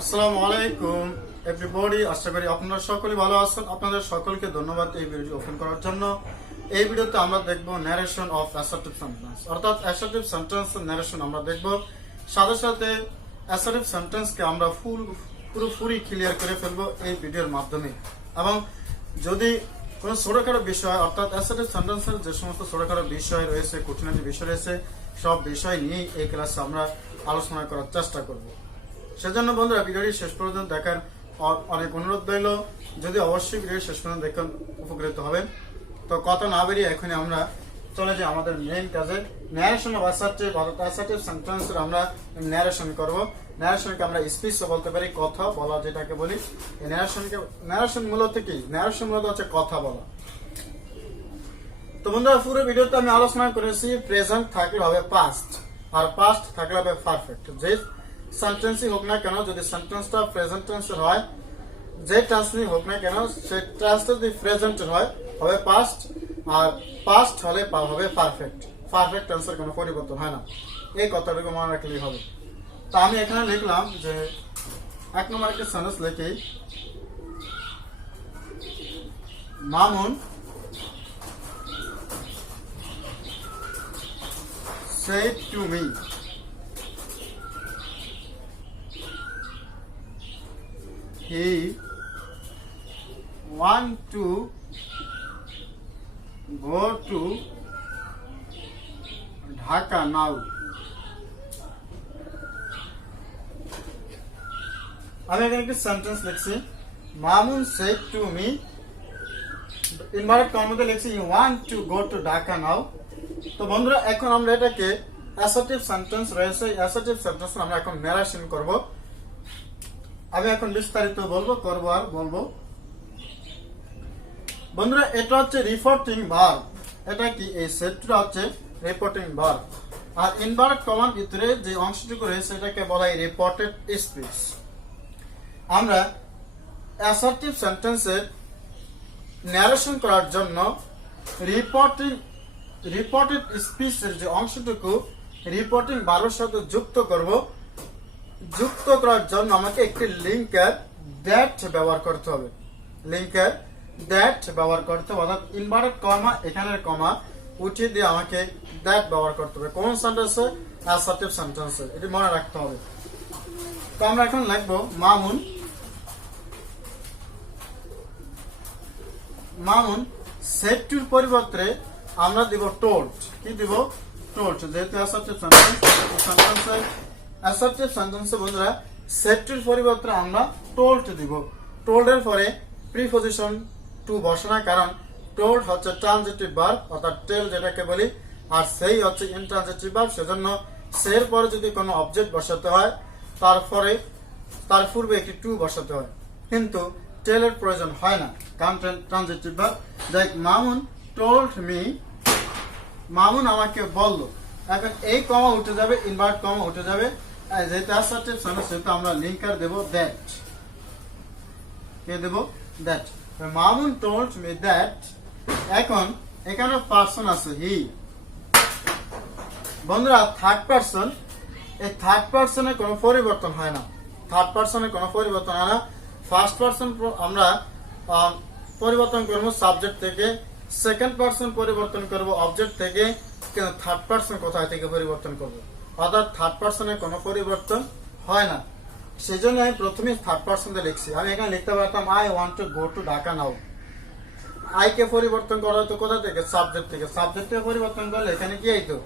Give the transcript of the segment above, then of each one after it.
আসসালামু আলাইকুম এভরিবডি, আশা করি আপনারা সকলেই ভালো আছেন। আপনাদের সকলকে ধন্যবাদ এই ভিডিওটি ওপেন করার জন্য। এই ভিডিওতে আমরা দেখব ন্যারেশন অফ অ্যাসার্টিভ সেন্টেন্স, অর্থাৎ অ্যাসার্টিভ সেন্টেন্স ন্যারেশন আমরা দেখব। সাথে সাথে অ্যাসার্টিভ সেন্টেন্সকে আমরা পুরোপুরি ক্লিয়ার করে ফেলবো এই ভিডিওর মাধ্যমে। এবং যদি কোনো ছোটখাটো বিষয়, অর্থাৎ অ্যাসার্টিভ সেন্টেন্সের যে সমস্ত ছোটখাটো বিষয় রয়েছে, কঠিনাটি বিষয় রয়েছে, সব বিষয় নিয়ে এই ক্লাসে আমরা আলোচনা করার চেষ্টা করব। সেজন্য বন্ধুরা ভিডিওটি শেষ পর্যন্ত দেখার অনেক অনুরোধ রইল। যদি অবশ্যই ভিডিও শেষ পর্যন্ত দেখেন উপকৃত হবেন। তো কথা না বেরিয়ে এখনই আমরা চলে যাই আমাদের মেইন কাজে। ন্যারেশন অফ অ্যাসার্টিভ অর্থাৎ অ্যাসার্টিভ সেন্টেন্সের আমরা ন্যারেশন করব। ন্যারেশনকে আমরা স্পিচও বলতে পারি, কথা বলা যেটাকে বলি। এই ন্যারেশন মূলত কি? ন্যারেশন মূলত হচ্ছে কথা বলা। তো বন্ধুরা পুরো ভিডিওতে আমি আলোচনা করেছি প্রেজেন্ট থাকলে হবে পাস্ট, আর পাস্ট থাকলে হবে পারফেক্ট। যে সেন্টেন্সই হোক না কেন, যদি সেন্টেন্সটা প্রেজেন্ট টেন্সের হয়, যে টেন্সই হোক না কেন, সেই টেন্সটা যদি প্রেজেন্টের হয় হবে পাস্ট, আর পাস্ট হলে হবে পারফেক্ট। পারফেক্ট টেন্সের কোনো পরিবর্তন হয় না, এই কথাটুকু মনে রাখলেই হবে। তা আমি এখানে লিখলাম যে 1 নম্বর একটা সেন্টেন্স লিখি, Mamun said to me he want to go to Dhaka now. আমি এখানে একটা সেন্টেন্স লিখছি, Mamun said to me, inverted কমার মধ্যে লিখছি you want to go to Dhaka now. তো বন্ধুরা এখন আমরা এটাকে অ্যাসার্টিভ সেন্টেন্স রয়েছে, অ্যাসার্টিভ সেন্টেন্স আমরা এখন ন্যারেশন করব। আমি এখন বিস্তারিত বলবো। বন্ধুরা এটা হচ্ছে রিপোর্টিং ভার্ব। এটা কি? এই সেটটা হচ্ছে রিপোর্টিং ভার্ব। আর ইনভার্টেড কমার ভিতরে যে অংশটুকু রয়েছে এটাকে বলা হয় রিপোর্টেড স্পিচ। আমরা অ্যাসার্টিভ সেন্টেন্সের ন্যারেশন করার জন্য রিপোর্টেড স্পিচের যে অংশটুকু রিপোর্টিং ভার্বের সাথে যুক্ত করব। যুক্ত করার জন্য আমাকে একটি লিঙ্কের দ্যাট ব্যবহার করতে হবে। লিঙ্কের দ্যাট ব্যবহার করতে হবে, অর্থাৎ ইনভার্টেড কমা, এখানের কমা উঠিয়ে দিয়ে আমাকে দ্যাট ব্যবহার করতে হবে। কোন সেন্টেন্সে? অ্যাসার্টিভ সেন্টেন্সে। এটি মনে রাখতে হবে। তো আমরা এখন লিখবো মামুন সেড টুর পরিবর্তে আমরা দিব টোল্ড। কি দিব? টোল্ড। যেহেতু অ্যাসার্টিভ সেন্টেন্সে বন্ধুরা সেড টুর পরিবর্তে আমরা টোল্ড দিব। টোল্ড এর পরে প্রিপজিশন টু বসে না, কারণ টোল্ড হচ্ছে ট্রানজিটিভ ভার্ব, অর্থাৎ টেল যেটাকে বলি, আর সেই হচ্ছে ইনট্রানজিটিভ ভার্ব। সেজন্য সের পরে যদি কোনো অবজেক্ট বসাতে হয় তার পূর্বে একটি টু বসাতে হয়, কিন্তু টেলের প্রয়োজন হয় না, কারণ transitive verb. Like Mamun told me, Mamun আমাকে বলল। এখন এই কমা উঠে যাবে, ইনভার্ট কমা উঠে যাবে। যেহেতু অ্যাসার্টিভ সেন্টেন্স সেহেতু আমরা লিঙ্কার দেব দ্যাট। কে দেব? That. Mamun told me that. এখন এখানে পার্সন আছে হি। বন্ধুরা থার্ড পার্সন, এই থার্ড পার্সনে কোনো পরিবর্তন হয় না। থার্ড পার্সনে কোনো পরিবর্তন হয় না। ফার্স্ট পার্সন আমরা পরিবর্তন করবো সাবজেক্ট থেকে, সেকেন্ড পার্সন পরিবর্তন করব অবজেক্ট থেকে, কিন্তু থার্ড পার্সন কোথায় থেকে পরিবর্তন করব? অর্থাৎ থার্ড পার্সনে কোনো পরিবর্তন হয় না। সেই জন্য আমি প্রথমে থার্ড পার্সন দিয়ে লিখছি। আমি এখানে লিখতে পারতাম I want to go to Dhaka now. I কে পরিবর্তন করা হতো কোথা থেকে? সাবজেক্ট থেকে। সাবজেক্ট থেকে পরিবর্তন করলে এখানে কি হইতো?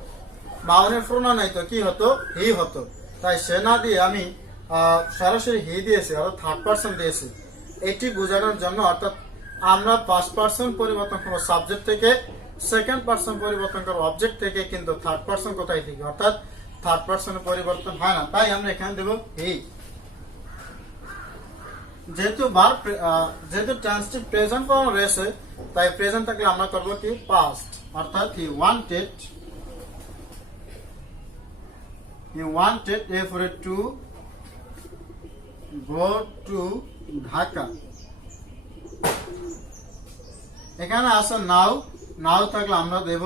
মাউনের প্রোনাউন হইতো, কি হতো? হি হতো। তাই সে না দিয়ে আমি সরাসরি হি দিয়েছি, অর্থাৎ থার্ড পার্সন দিয়েছি। এটি বোঝানোর জন্য, অর্থাৎ আমরা ফার্স্ট পার্সন পরিবর্তন করবো সাবজেক্ট থেকে, সেকেন্ড পার্সন পরিবর্তন করবো অবজেক্ট থেকে, কিন্তু থার্ড পার্সন কোথায় থেকে? অর্থাৎ থার্ড পার্সনের পরিবর্তন হয় না, তাই আমরা এখানে দেব হি। যেহেতু ট্রান্সিটিভ প্রেজেন্ট ফর্ম রয়েছে, তাই প্রেজেন্ট থাকলে আমরা করবো কি? পাস্ট। অর্থাৎ হি ওয়ান্টেড এরপরে টু গো টু ঢাকা। এখানে আছে নাও থাকলে আমরা দেব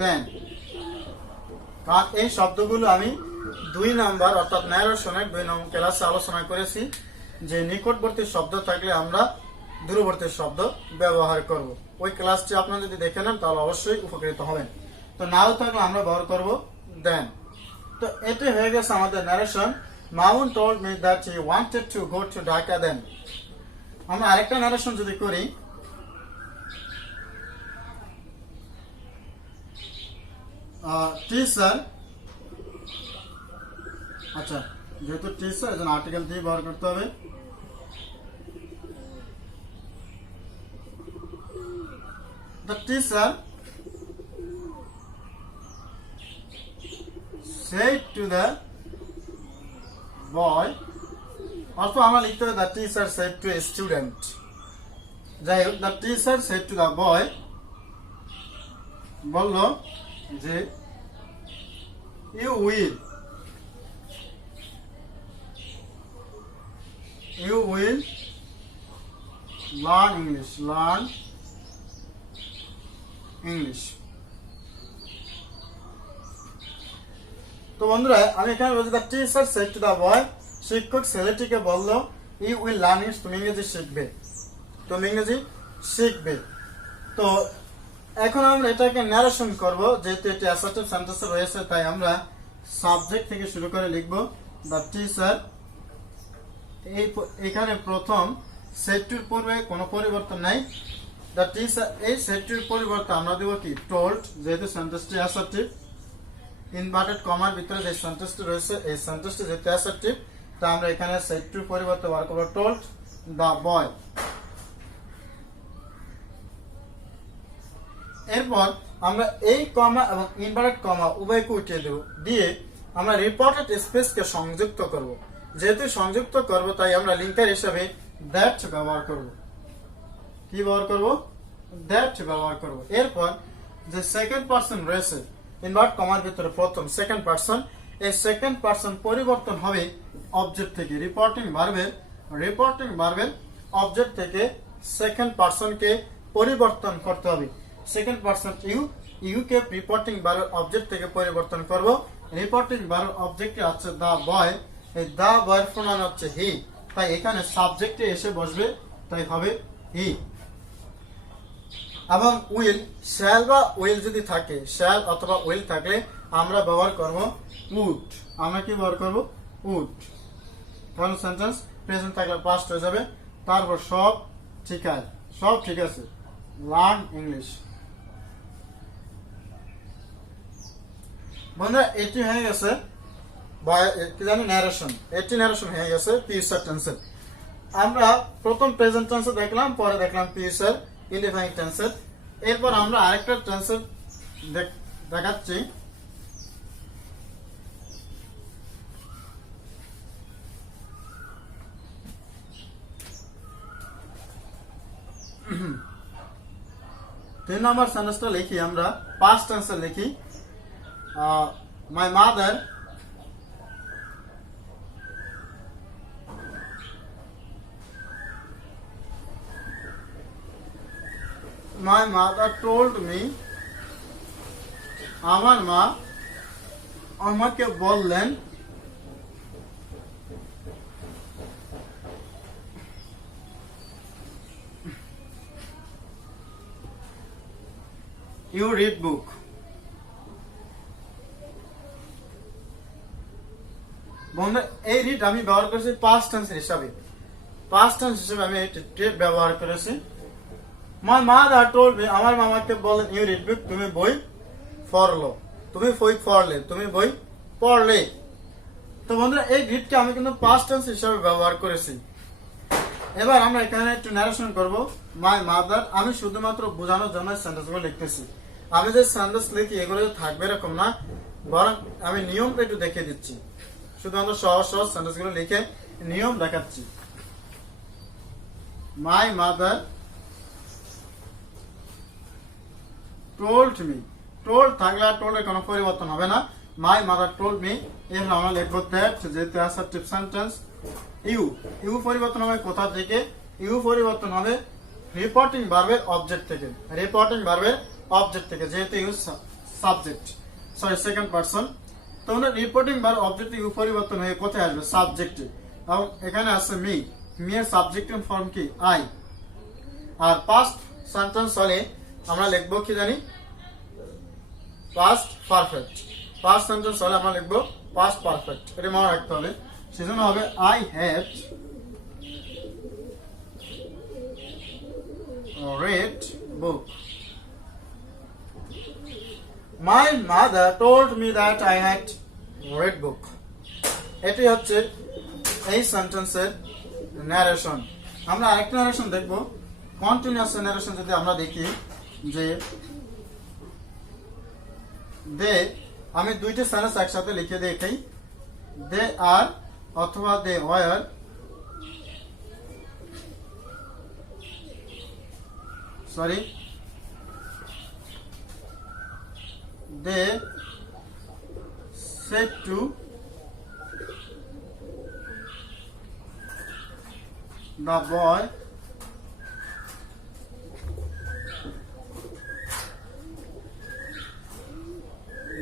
দেন। কারণ এই শব্দগুলো আমি 2 নাম্বার অর্থাৎ ন্যারেশনের 2 নম্বর ক্লাসে আলোচনা করেছি যে নিকটবর্তী শব্দ থাকলে আমরা দূরবর্তী শব্দ ব্যবহার করব। ওই ক্লাসটি আপনারা যদি দেখে নেন তাহলে অবশ্যই উপকৃত হবেন। তো নাও থাকলে আমরা ব্যবহার করব দেন। তো এটি হয়ে গেছে আমাদের narration. Mount told me that he wanted to go to Dhaka then. আমরা আরেকটা ন্যারেশন যদি করি, টিচার, আচ্ছা যেহেতু টিচার এজন্য আর্টিকেল দিয়ে ব্যবহার করতে হবে। The teacher said to the boy, অর্থ আমরা লিখতে হবে the teacher said to a student। যাই হোক, the teacher said to the boy, বলল যে you will learn English। তো বন্ধুরা আমি এখানে বলছি the teacher said to the boy, শিক্ষক ছেলেটিকে বলল you will learn English, তুমি ইংরেজি শিখবে। তো এখন আমরা এটাকে ন্যারেশন করব। যেহেতু এটি অ্যাসার্টিভ সেন্টেন্সে রয়েছে তাই আমরা সাবজেক্ট থেকে শুরু করে লিখব the teacher। এখানে প্রথম সেটটির পূর্বে কোনো পরিবর্তন নাই। the teacher, এই সেটটির পরিবর্তে আমরা দেব কি told, যেহেতু সেন্টেন্সটি অ্যাসার্টিভ। ইনভার্টেড কমার ভিতরে যে সেন্টেন্সটি রয়েছে এই সেন্টেন্সটি যেহেতু অ্যাসার্টিভ তা আমরা এখানে সেটটির পরিবর্তে ব্যবহার করব told the boy। এরপর আমরা এই কমা এবং ইনভার্টেড কমা উভয়কে উঠিয়ে দেব, দিয়ে আমরা রিপোর্টেড স্পেসকে সংযুক্ত করব। যেহেতু সংযুক্ত করব তাই আমরা লিঙ্কার হিসাবে দ্যাট ব্যবহার করব। কি ব্যবহার করব? এরপর যে সেকেন্ড পারসন রয়েছে ইনভার্ট কমার ভিতরে প্রথম সেকেন্ড পারসন, এই সেকেন্ড পারসন পরিবর্তন হবে অবজেক্ট থেকে। রিপোর্টিং ভার্বের অবজেক্ট থেকে সেকেন্ড পারসনকে পরিবর্তন করতে হবে। সেকেন্ড পারসন ইউ কে রিপোর্টিং ভার্বের অবজেক্ট থেকে পরিবর্তন করব। রিপোর্টিং ভার্বের অবজেক্টে আছে দা বয়, এই দা বয়ের প্রোনাউন হচ্ছে হি, তাই এখানে সাবজেক্টে এসে বসবে, তাই হবে হি। এবং উইল, শ্যাল বা উইল যদি থাকে, শ্যাল অথবা উইল থাকলে আমরা ব্যবহার করব উড। আমরা কি ব্যবহার করব? উড। কারণ সেন্টেন্স প্রেজেন্ট থাকলে পাস্ট হয়ে যাবে। তারপর সব ঠিক আছে লার্ন ইংলিশ। বন্ধুরা এটি হয়ে গেছে ন্যারেশন। এটি ন্যারেশন হয়ে গেছে ফিউচার টেন্সের। আমরা প্রথম প্রেজেন্ট টেন্সে দেখলাম, পরে দেখলাম ফিউচার ইনডিফাইনিং টেন্সের। এরপর আমরা আরেকটা টেন্সের দেখাচ্ছি। তিন নম্বর সেন্টেন্সটা লিখি আমরা পাস্ট টেন্সে লিখি। মাই মাদার told me, আমার মা আমাকে বললেন you read book। বন্ধু এই রিড আমি ব্যবহার করেছি পাস্ট টেন্স হিসাবে। আমি এই ব্যবহার করেছি। My mother told me, আমার মামাকে বলেন you read book, তুমি বই পড়লে। তো বন্ধুরা এই রিডকে আমি কিন্তু পাস্ট টেন্স হিসাবে ব্যবহার করেছি। এবার আমরা এখানে একটু ন্যারেশন করব। মাই মাদার, আমি শুধুমাত্র বোঝানোর জন্য সেন্টেন্সগুলো লিখতেছি। আমি যে সেন্টেন্স লিখি এগুলো থাকবে এরকম না, বরং আমি নিয়মটা একটু দেখিয়ে দিচ্ছি। শুধুমাত্র সহজ সেন্টেন্সগুলো লিখে নিয়ম দেখাচ্ছি। My mother told me, told থাকলে আর টোল্ড এর কোনো পরিবর্তন হবে না। মাই মাদার টোল্ড মি, এর আমরা লিখবো দ্যাট, যেহেতু অ্যাসার্টিভ সেন্টেন্স। ইউ পরিবর্তন হবে কোথা থেকে? ইউ পরিবর্তন হবে রিপোর্টিং ভার্বের অবজেক্ট থেকে, যেহেতু ইউ সাবজেক্ট সেকেন্ড পারসন। তোমরা রিপোর্টিং বার অবজেক্ট থেকে পরিবর্তন হয়ে কোথায় আসবে সাবজেক্টে, এবং এখানে আছে মি, মি এর সাবজেক্টিভ ফর্ম কি আই। আর পাস্ট সেন্টেন্স হলে আমরা লিখবো কি জানি পাস্ট পারফেক্ট। পাস্ট সেন্টেন্স হলে আমরা লিখবো পাস্ট পারফেক্ট, এটা মনে রাখতে হবে। সেজন্য হবে I have read book. My mother told me that I had read book. এটি হচ্ছে এই সেন্টেন্সের ন্যারেশন। আমরা আরেকটা ন্যারেশন দেখব, কন্টিনিউয়াস ন্যারেশন। যদি আমরা দেখি যে দে, আমি দুইটা সেন্টেন্স একসাথে লিখে দিই এটাই, দে আর অথবা they were sorry they said to the boy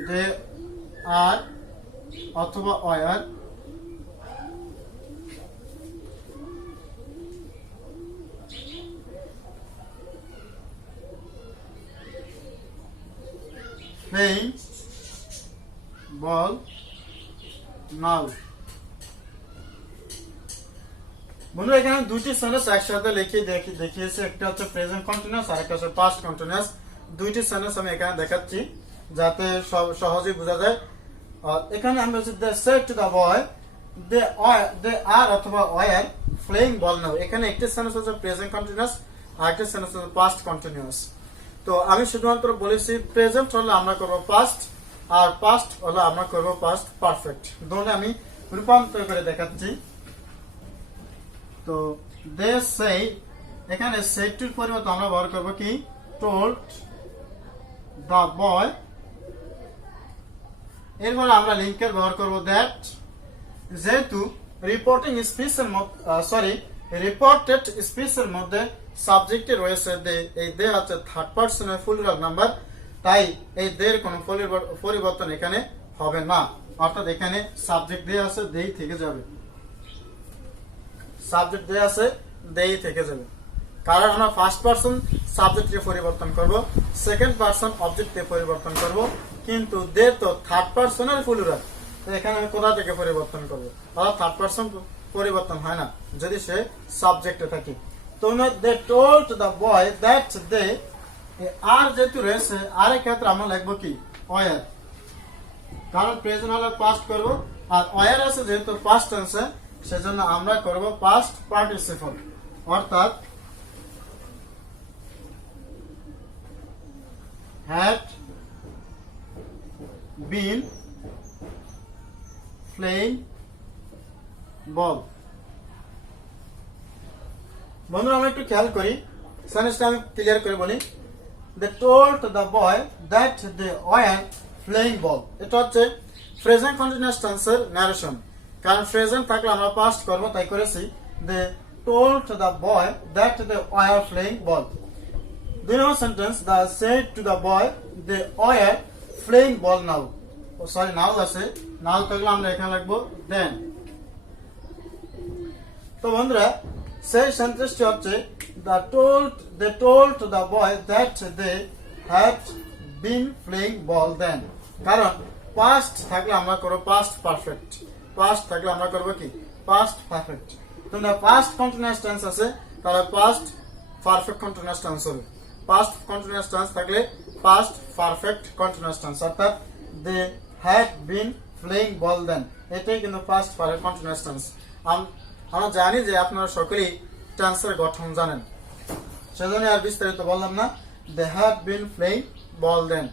they are অথবা were playing ball now. বন্ধুরা এখানে দুইটি সেন্টেন্স একসাথে লিখে দেখিয়েছি, একটা হচ্ছে প্রেজেন্ট কন্টিনিউয়াস আর একটা হচ্ছে পাস্ট কন্টিনিউয়াস। দুইটি সেন্টেন্স আমি এখানে দেখাচ্ছি যাতে সহজেই বোঝা যায়। এখানে আমি বলছি they said to the boy they are অথবা ওয়্যার প্লেইং বল নাও। এখানে একটি সেন্টেন্স হচ্ছে প্রেজেন্ট কন্টিনিউয়াস আর একটা সেন্টেন্স হচ্ছে পাস্ট কন্টিনিউয়াস। তো আমি শুধুমাত্র বলেছি প্রেজেন্ট হলে আমরা করব পাস্ট আর পাস্ট হলে আমরা করব পাস্ট পারফেক্ট। দুটো আমি রূপান্তর করে দেখাচ্ছি। তো দে সে, এখানে সেটটির পরিবর্তে আমরা ব্যবহার করব কি টোল্ড দা বয়। এরপর আমরা লিঙ্কের ব্যবহার করব দ্যাট। যেহেতু রিপোর্টিং স্পিচের রিপোর্টেড স্পিচের মধ্যে সাবজেক্টে রয়েছে দে, এই দে হচ্ছে থার্ড পারসনের প্লুরাল নাম্বার, তাই এই দের কোনো পরিবর্তন এখানে হবে না। অর্থাৎ এখানে সাবজেক্ট দেয়া আছে, দেই থেকে যাবে। সাবজেক্ট দেয়া আছে, দেই থেকে যাবে। কারণ আমরা ফার্স্ট পারসন সাবজেক্টকে পরিবর্তন করব, সেকেন্ড পারসন অবজেক্টকে পরিবর্তন করব, কিন্তু দে তো থার্ড পারসনের প্লুরাল, এখানে আমি কোথা থেকে পরিবর্তন করব? অর্থাৎ থার্ড পারসন পরিবর্তন হয় না যদি সে সাবজেক্টে থাকে। They told the boy that they আর যেহেতু রয়েছে, আর ক্ষেত্রে আমরা লিখবো কি ওয়ার, কারণ প্রেজেন্ট হলে পাস্ট করব, আর ওয়ার আছে যেহেতু পাস্ট টেন্সে সেজন্য আমরা করব পাস্ট পার্টিসিপল। অর্থাৎ had been playing ball। বন্ধুরা আমরা একটু খেয়াল করি, সেন্টেন্সটা আমি ক্লিয়ার করে বলি। They told the boy that they were playing ball. এটা হচ্ছে প্রেজেন্ট কন্টিনিউয়াস টেন্সের ন্যারেশন। কারণ প্রেজেন্ট থাকলে আমরা পাস্ট করব, তাই করেছি they told the boy that they were playing ball. দুই নম্বর সেন্টেন্স দা said to the boy they were playing ball now. Sorry now আছে, নাও থাকলে আমরা এখানে লিখবো দেন। তো বন্ধুরা সেই সেন্টেন্সটি হচ্ছে they told the boy that they had been playing ball then। কারণ পাস্ট থাকলে আমরা করব পাস্ট পারফেক্ট, পাস্ট থাকলে আমরা করব কি পাস্ট পারফেক্ট। তোমরা পাস্ট কন্টিনিউয়াস টেন্স আছে তাহলে পাস্ট পারফেক্ট কন্টিনিউয়াস টেন্স হবে। পাস্ট কন্টিনিউয়াস টেন্স থাকলে পাস্ট পারফেক্ট কন্টিনিউয়াস টেন্স, অর্থাৎ they had been playing ball then, এটাই কিন্তু পাস্ট পারফেক্ট কন্টিনিউয়াস টেন্স। আমরা জানি যে আপনারা সকলেই টেন্সের গঠন জানেন, সেজন্য আর বিস্তারিত বললাম না। দে হ্যাড বিন প্লেইং বল দেন।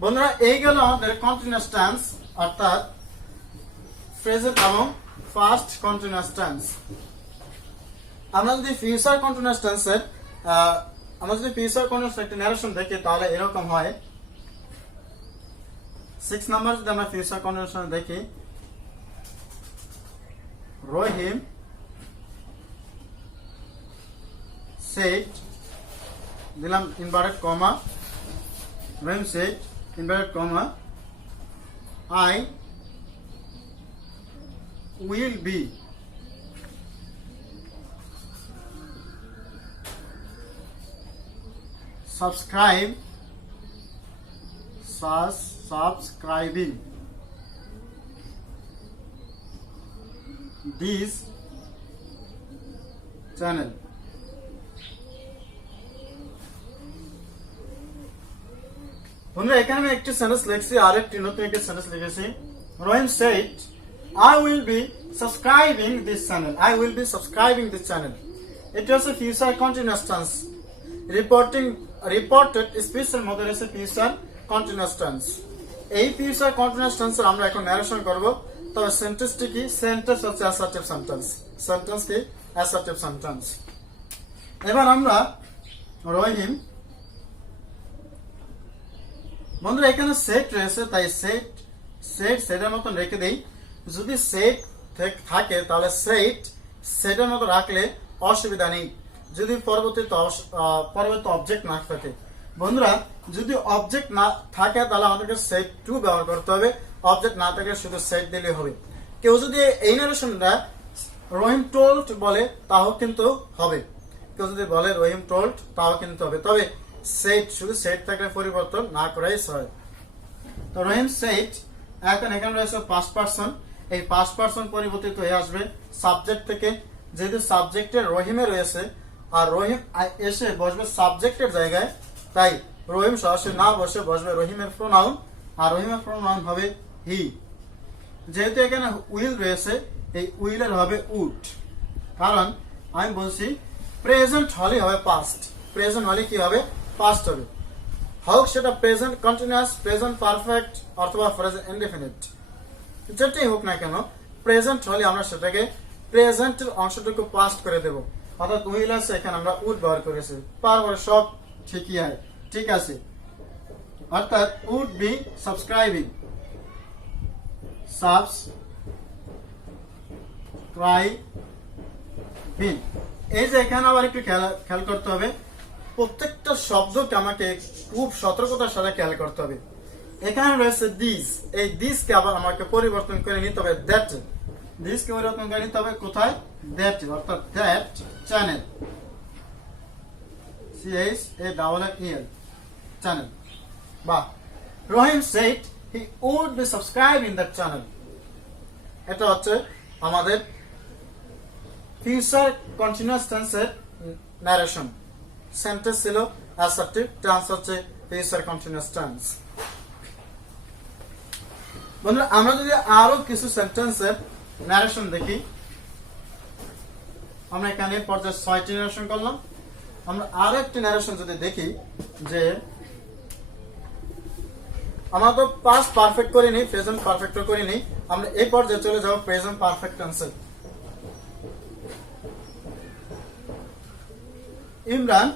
বন্ধুরা এই গেল আমাদের কন্টিনিউয়াস টেন্স, অর্থাৎ প্রেজেন্ট এবং পাস্ট কন্টিনিউয়াস টেন্স। আমরা যদি ফিউচার কন্টিনিউয়াস টেন্সের একটা ন্যারেশন দেখি তাহলে এরকম হয়। 6 নাম্বার যদি আমরা ফিউচার কন্টিনিউয়াস দেখি, রহিম said, দিলাম inverted comma, Rahim said inverted comma I will be subscribing this channel. বন্ধুরা এখানে আমি একটি সেন্টেন্স লিখছি আর একটি নতুন একটি সেন্টেন্স লিখেছি রহিম said I will be subscribing this channel. I will be subscribing this channel. It was a future continuous tense. Reported speech এর মধ্যে রয়েছে future continuous tense. এই future continuous tense আমরা এখন ন্যারেশন করব। তবে সেন্টেন্সটি কি? সেন্টেন্স হচ্ছে assertive sentence. সেন্টেন্স কি? assertive sentence. এবার আমরা রহিম বন্ধুরা এখানে সেট রয়েছে তাই সেটের মতন রেখে দেই। যদি সেট থাকে তাহলে সেটের মতো রাখলে অসুবিধা নেই যদি পরবর্তী অবজেক্ট না থাকে। বন্ধুরা যদি অবজেক্ট না থাকে তাহলে আমাদেরকে সেট টু ব্যবহার করতে হবে, অবজেক্ট না থাকলে শুধু সেট দিলে হবে। কেউ যদি এই নারেশনটা রহিম টোল্ড বলে তাও কিন্তু হবে, কেউ যদি বলে রহিম টোল্ড তাও কিন্তু হবে, তবে শুধু সেট থাকলে পরিবর্তন না করাই হয়। তো রহিম সেট এখন এখানে রয়েছে পাস্ট পারসন, এই পাস্ট পারসন পরিবর্তিত হয়ে আসবে সাবজেক্ট থেকে, যেহেতু সাবজেক্টের রহিমে রয়েছে আর রহিম এসে বসবে সাবজেক্টের জায়গায়, তাই রহিম সরাসরি না বসবে রহিমের প্রোনাউন, আর রহিমের প্রোনাউন হবে হি। যেহেতু এখানে উইল রয়েছে এই উইলের হবে উড, কারণ আমি বলছি প্রেজেন্ট হলে হবে পাস্ট, প্রেজেন্ট হলে কি হবে? পাস্ট হবে। হোক সেটা প্রেজেন্ট কন্টিনিউয়াস, প্রেজেন্ট পারফেক্ট অথবা প্রেজেন্ট ইনডেফিনিট, যেটাই হোক না কেন প্রেজেন্ট হলে আমরা সেটাকে প্রেজেন্টের অংশটুকু পাস্ট করে দেব। অর্থাৎ উইল আছে এখানে আমরা উড ব্যবহার করেছি, তারপরে সব ঠিকই হয়, ঠিক আছে। অর্থাৎ উড বি সাবস্ক্রাইবিং, সাবস্ক্রাইবিং। এই যে এখানে আবার একটু খেয়াল করতে হবে, প্রত্যেকটা শব্দকে আমাকে খুব সতর্কতার সাথে খেয়াল করতে হবে। এখানে রয়েছে দিস, এই দিসকে আবার আমাকে পরিবর্তন করে নিতে হবে দ্যাট, দিসকে পরিবর্তন করে নিতে হবে কোথায়? দ্যাট, অর্থাৎ দ্যাট চ্যানেল, CHANNEL চ্যানেল। বা রহিম said he would be subscribing that channel. এটা হচ্ছে আমাদের ফিউচার কন্টিনিউয়াস টেন্সের ন্যারেশন। সেন্টেন্স ছিল অ্যাসার্টিভ, টেন্স হচ্ছে ফিউচার কন্টিনিউয়াস টেন্স। বন্ধুরা আমরা যদি আরো কিছু সেন্টেন্সের ন্যারেশন দেখি, আমরা এখানে পর্যায়ে 6টি ন্যারেশন করলাম। আমরা আরো একটি ন্যারেশন যদি দেখি, যে আমরা তো পাস্ট পারফেক্ট করিনি, প্রেজেন্ট পারফেক্ট করিনি, আমরা এই পর্যায়ে চলে যাব প্রেজেন্ট পারফেক্ট টেন্সে। Imran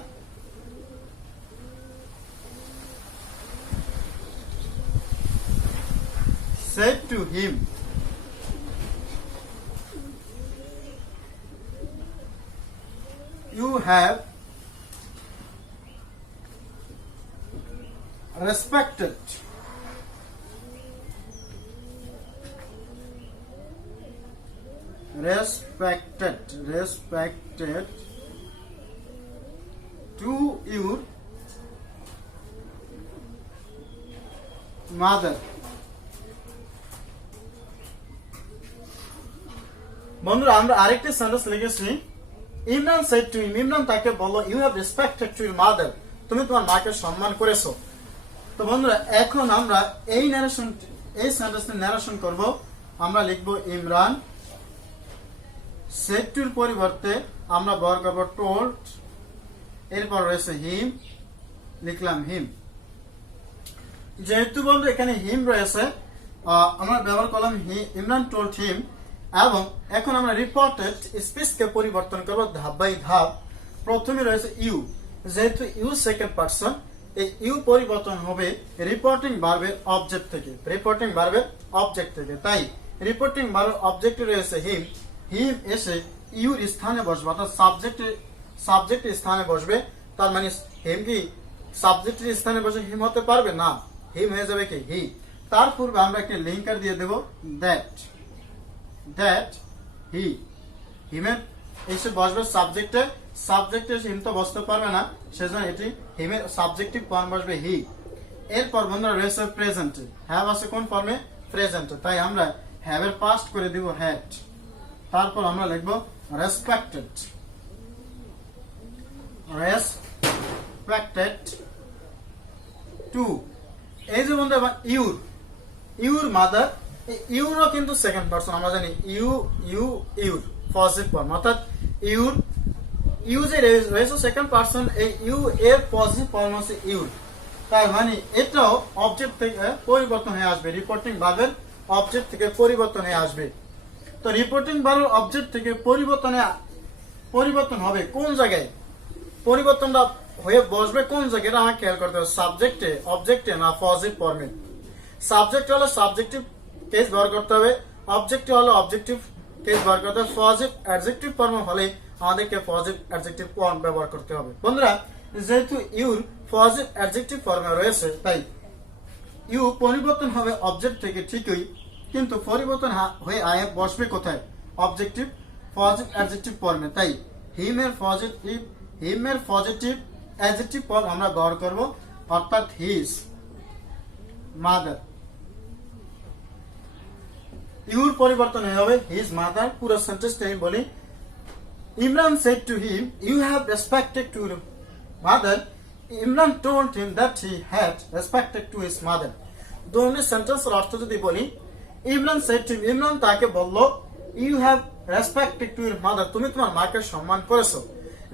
said to him, you have respected to your mother. বন্ধুরা আমরা আরেকটি সেন্টেন্স লিখেছি, Imran said to him, Imran তাকে বলল, you have respected to your mother, তুমি তোমার মাকে সম্মান করেছো। তো বন্ধুরা এখন আমরা এই সেন্টেন্সের ন্যারেশন করব। আমরা লিখব ইমরান said to এর পরিবর্তে আমরা ব্যবহার করব told, এরপর রয়েছে হিম, লিখলাম হিম। যেহেতু বন্ধু এখানে হিম রয়েছে আমরা ব্যবহার করলাম ইমরান টোল্ড হিম, এবং এখন আমরা রিপোর্টেড স্পিচকে পরিবর্তন করব ধাপ বাই ধাপ। প্রথমে রয়েছে ইউ, যেহেতু ইউ সেকেন্ড পারসন, এই ইউ পরিবর্তন হবে রিপোর্টিং ভার্বের অবজেক্ট থেকে, রিপোর্টিং ভার্বের অবজেক্ট থেকে। তাই রিপোর্টিং ভার্বের অবজেক্টে রয়েছে হিম, হিম এসে ইউর স্থানে বসবে, অর্থাৎ সাবজেক্টের স্থানে বসবে। তার মানে হিম কি সাবজেক্টের স্থানে বসে হিম হতে পারবে না, হিম হয়ে যাবে কি হি। তার পূর্বে আমরা একটি লিঙ্কার দিয়ে দেব দ্যাট দ্যাট হি হিমের এসে বসবে সাবজেক্টে এসে হিম তো বসতে পারবে না, সেজন্য এটি হিমের সাবজেক্টিভ ফর্ম বসবে হি। এরপর বন্ধুরা রয়েছে প্রেজেন্টে, হ্যাভ আছে কোন ফর্মে? প্রেজেন্টে, তাই আমরা হ্যাভ এর পাস্ট করে দিব হ্যাড। তারপর আমরা লিখব রেসপেক্টেড টু। এই যে বন্ধু এবার ইউর মাদার, ইউরও কিন্তু সেকেন্ড পারসন, আমরা জানি ইউর পজিটিভ ফর্ম, অর্থাৎ ইউ যে রয়েছে সেকেন্ড পারসন, এই ইউ এর পজিটিভ ফর্ম হচ্ছে ইউর, তাই মানে এটাও অবজেক্ট থেকে পরিবর্তন হয়ে আসবে, রিপোর্টিং ভার্বের অবজেক্ট থেকে পরিবর্তন হয়ে আসবে। তো রিপোর্টিং ভার্বের অবজেক্ট থেকে পরিবর্তন হবে কোন জায়গায়? পরিবর্তনটা হয়ে বসবে কোন জায়গায় আমাকে খেয়াল করতে হবে, সাবজেক্টে, অবজেক্টে না পজিটিভ ফর্মে? সাবজেক্ট হলে সাবজেক্টিভ কেস ব্যবহার করতে হবে, অবজেক্টিভ হলে অবজেক্টিভ কেস ব্যবহার করতে হবে, পজিটিভ অ্যাডজেক্টিভ ফর্ম হলে আমাদেরকে পজিটিভ অ্যাডজেক্টিভ ফর্ম ব্যবহার করতে হবে। বন্ধুরা যেহেতু ইউর পজিটিভ অ্যাডজেক্টিভ ফর্মে রয়েছে, তাই ইউ পরিবর্তন হবে অবজেক্ট থেকে ঠিকই, কিন্তু পরিবর্তন হয়ে আয় বসবে কোথায়? অবজেক্টিভ পজিটিভ অ্যাডজেক্টিভ ফর্মে, তাই হিমের পজিটিভ অ্যাডজেক্টিভ ফর্ম আমরা ব্যবহার করব, অর্থাৎ হিজ মাদার। ইউর পরিবর্তন হবে হিজ মাদার। পুরো সেন্টেন্সটা আমি বলি, Imran said to him, you have respected to your mother. Imran told him that he had respected to his mother. দুই সেন্টেন্সের অর্থ যদি বলি, Imran said to him, Imran তাকে বলল, you have respected to your mother, তুমি তোমার মাকে সম্মান করেছো।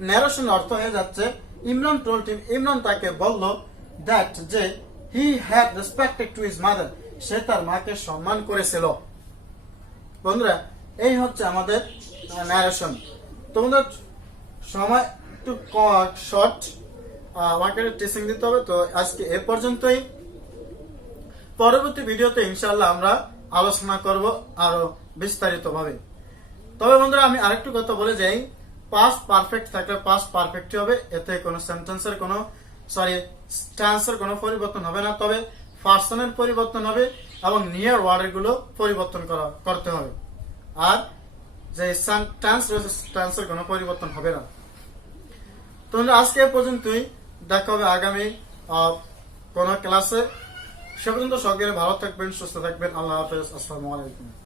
ন্যারেশন অর্থ হয়ে যাচ্ছে, ইমরান told him, ইমরান তাকে বলল, that যে he had respected to his mother, সে তার মাকে সম্মান করেছিল। বন্ধুরা এই হচ্ছে আমাদের ন্যারেশন। তোমাদের সময় একটু শর্ট, আমাকে টিচিং দিতে হবে, তো আজকে এ পর্যন্তই। পরবর্তী ভিডিওতে ইনশাআল্লাহ আমরা আলোচনা করব আরো বিস্তারিত ভাবে। তবে বন্ধুরা আমি আরেকটু কথা বলে যাই, পাস্ট পারফেক্ট থাকলে পাস্ট পারফেক্ট হবে, এতে কোনো সেন্টেন্সের টেন্সের কোনো পরিবর্তন হবে না, তবে পার্সনের পরিবর্তন হবে এবং নিয়ার ওয়ার্ড গুলো পরিবর্তন করতে হবে, আর যে টেন্সের কোনো পরিবর্তন হবে না। তো আজকে এ পর্যন্তই, দেখা হবে আগামী কোন ক্লাসে। সে পর্যন্ত সকলে ভালো থাকবেন, সুস্থ থাকবেন। আল্লাহ হাফেজ, আসসালামু আলাইকুম।